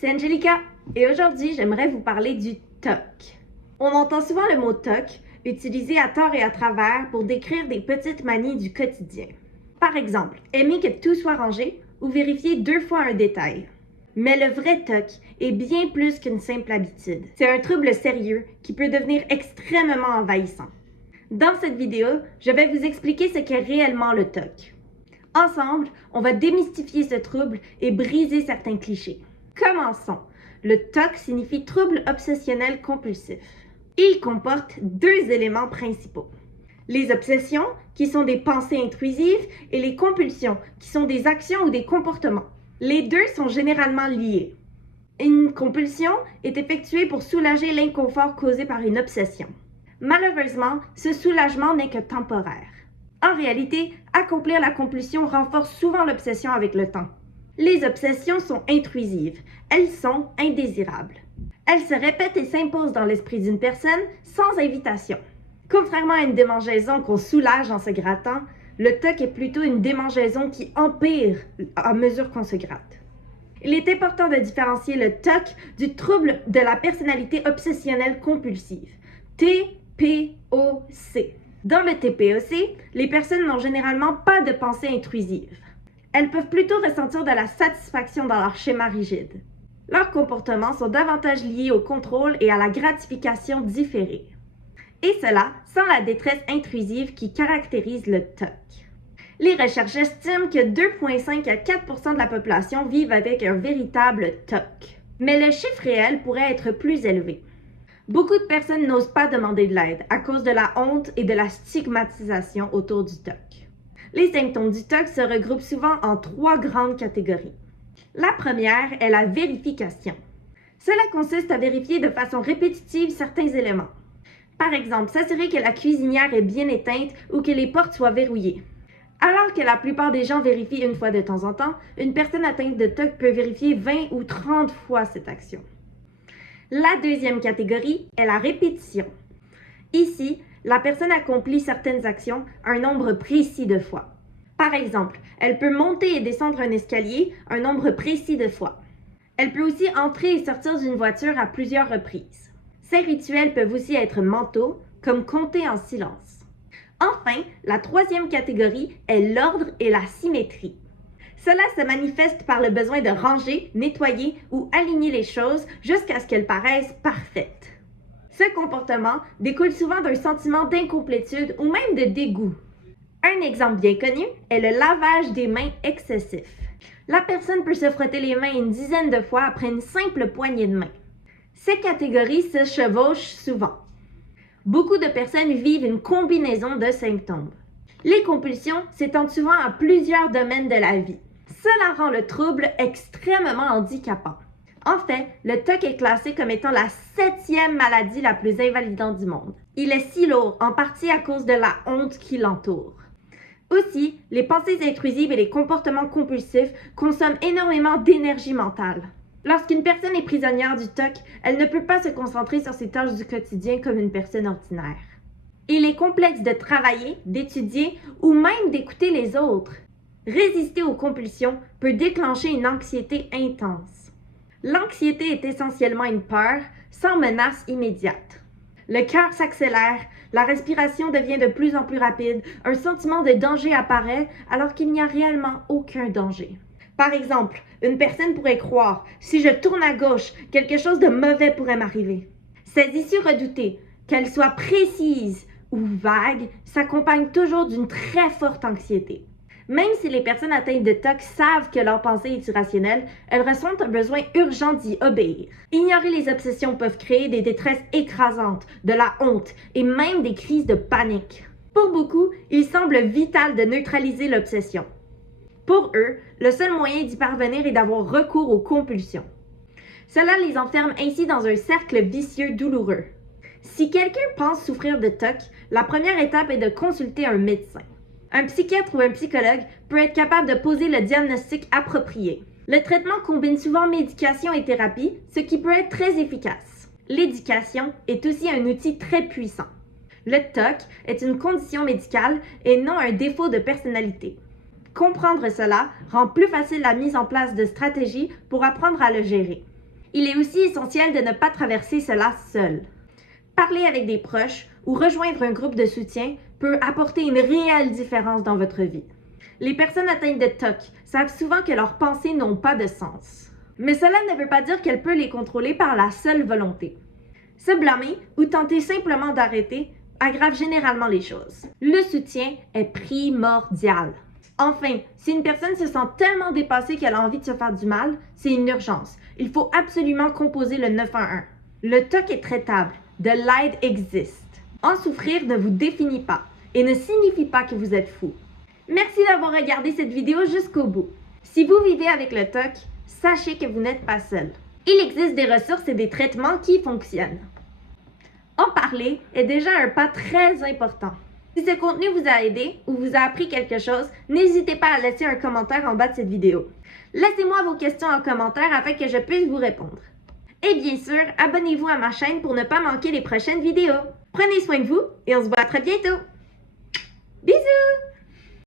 c'est Angelica et aujourd'hui j'aimerais vous parler du TOC. On entend souvent le mot TOC utilisé à tort et à travers pour décrire des petites manies du quotidien. Par exemple, aimer que tout soit rangé ou vérifier 2 fois un détail. Mais le vrai TOC est bien plus qu'une simple habitude. C'est un trouble sérieux qui peut devenir extrêmement envahissant. Dans cette vidéo, je vais vous expliquer ce qu'est réellement le TOC. Ensemble, on va démystifier ce trouble et briser certains clichés. Commençons. Le TOC signifie trouble obsessionnel compulsif. Il comporte 2 éléments principaux. Les obsessions, qui sont des pensées intrusives, et les compulsions, qui sont des actions ou des comportements. Les 2 sont généralement liés. Une compulsion est effectuée pour soulager l'inconfort causé par une obsession. Malheureusement, ce soulagement n'est que temporaire. En réalité, accomplir la compulsion renforce souvent l'obsession avec le temps. Les obsessions sont intrusives. Elles sont indésirables. Elles se répètent et s'imposent dans l'esprit d'une personne sans invitation. Contrairement à une démangeaison qu'on soulage en se grattant, le TOC est plutôt une démangeaison qui empire à mesure qu'on se gratte. Il est important de différencier le TOC du trouble de la personnalité obsessionnelle compulsive, TPOC. Dans le TPOC, les personnes n'ont généralement pas de pensée intrusive. Elles peuvent plutôt ressentir de la satisfaction dans leur schéma rigide. Leurs comportements sont davantage liés au contrôle et à la gratification différée. Et cela sans la détresse intrusive qui caractérise le TOC. Les recherches estiment que 2,5 à 4% de la population vivent avec un véritable TOC. Mais le chiffre réel pourrait être plus élevé. Beaucoup de personnes n'osent pas demander de l'aide à cause de la honte et de la stigmatisation autour du TOC. Les symptômes du TOC se regroupent souvent en 3 grandes catégories. La première est la vérification. Cela consiste à vérifier de façon répétitive certains éléments. Par exemple, s'assurer que la cuisinière est bien éteinte ou que les portes soient verrouillées. Alors que la plupart des gens vérifient une fois de temps en temps, une personne atteinte de TOC peut vérifier 20 ou 30 fois cette action. La deuxième catégorie est la répétition. Ici, la personne accomplit certaines actions un nombre précis de fois. Par exemple, elle peut monter et descendre un escalier un nombre précis de fois. Elle peut aussi entrer et sortir d'une voiture à plusieurs reprises. Ces rituels peuvent aussi être mentaux, comme compter en silence. Enfin, la troisième catégorie est l'ordre et la symétrie. Cela se manifeste par le besoin de ranger, nettoyer ou aligner les choses jusqu'à ce qu'elles paraissent parfaites. Ce comportement découle souvent d'un sentiment d'incomplétude ou même de dégoût. Un exemple bien connu est le lavage des mains excessif. La personne peut se frotter les mains une dizaine de fois après une simple poignée de main. Ces catégories se chevauchent souvent. Beaucoup de personnes vivent une combinaison de symptômes. Les compulsions s'étendent souvent à plusieurs domaines de la vie. Cela rend le trouble extrêmement handicapant. En fait, le TOC est classé comme étant la 7e maladie la plus invalidante du monde. Il est si lourd, en partie à cause de la honte qui l'entoure. Aussi, les pensées intrusives et les comportements compulsifs consomment énormément d'énergie mentale. Lorsqu'une personne est prisonnière du TOC, elle ne peut pas se concentrer sur ses tâches du quotidien comme une personne ordinaire. Il est complexe de travailler, d'étudier ou même d'écouter les autres. Résister aux compulsions peut déclencher une anxiété intense. L'anxiété est essentiellement une peur sans menace immédiate. Le cœur s'accélère, la respiration devient de plus en plus rapide, un sentiment de danger apparaît alors qu'il n'y a réellement aucun danger. Par exemple, une personne pourrait croire « si je tourne à gauche, quelque chose de mauvais pourrait m'arriver ». Ces issues redoutées, qu'elles soient précises ou vagues, s'accompagnent toujours d'une très forte anxiété. Même si les personnes atteintes de TOC savent que leur pensée est irrationnelle, elles ressentent un besoin urgent d'y obéir. Ignorer les obsessions peuvent créer des détresses écrasantes, de la honte et même des crises de panique. Pour beaucoup, il semble vital de neutraliser l'obsession. Pour eux, le seul moyen d'y parvenir est d'avoir recours aux compulsions. Cela les enferme ainsi dans un cercle vicieux douloureux. Si quelqu'un pense souffrir de TOC, la première étape est de consulter un médecin. Un psychiatre ou un psychologue peut être capable de poser le diagnostic approprié. Le traitement combine souvent médication et thérapie, ce qui peut être très efficace. L'éducation est aussi un outil très puissant. Le TOC est une condition médicale et non un défaut de personnalité. Comprendre cela rend plus facile la mise en place de stratégies pour apprendre à le gérer. Il est aussi essentiel de ne pas traverser cela seul. Parler avec des proches ou rejoindre un groupe de soutien peut apporter une réelle différence dans votre vie. Les personnes atteintes de TOC savent souvent que leurs pensées n'ont pas de sens. Mais cela ne veut pas dire qu'elles peuvent les contrôler par la seule volonté. Se blâmer ou tenter simplement d'arrêter aggrave généralement les choses. Le soutien est primordial. Enfin, si une personne se sent tellement dépassée qu'elle a envie de se faire du mal, c'est une urgence. Il faut absolument composer le 911. Le TOC est traitable. De l'aide existe. En souffrir ne vous définit pas et ne signifie pas que vous êtes fou. Merci d'avoir regardé cette vidéo jusqu'au bout. Si vous vivez avec le TOC, sachez que vous n'êtes pas seul. Il existe des ressources et des traitements qui fonctionnent. En parler est déjà un pas très important. Si ce contenu vous a aidé ou vous a appris quelque chose, n'hésitez pas à laisser un commentaire en bas de cette vidéo. Laissez-moi vos questions en commentaire afin que je puisse vous répondre. Et bien sûr, abonnez-vous à ma chaîne pour ne pas manquer les prochaines vidéos. Prenez soin de vous et on se voit très bientôt. Bisous!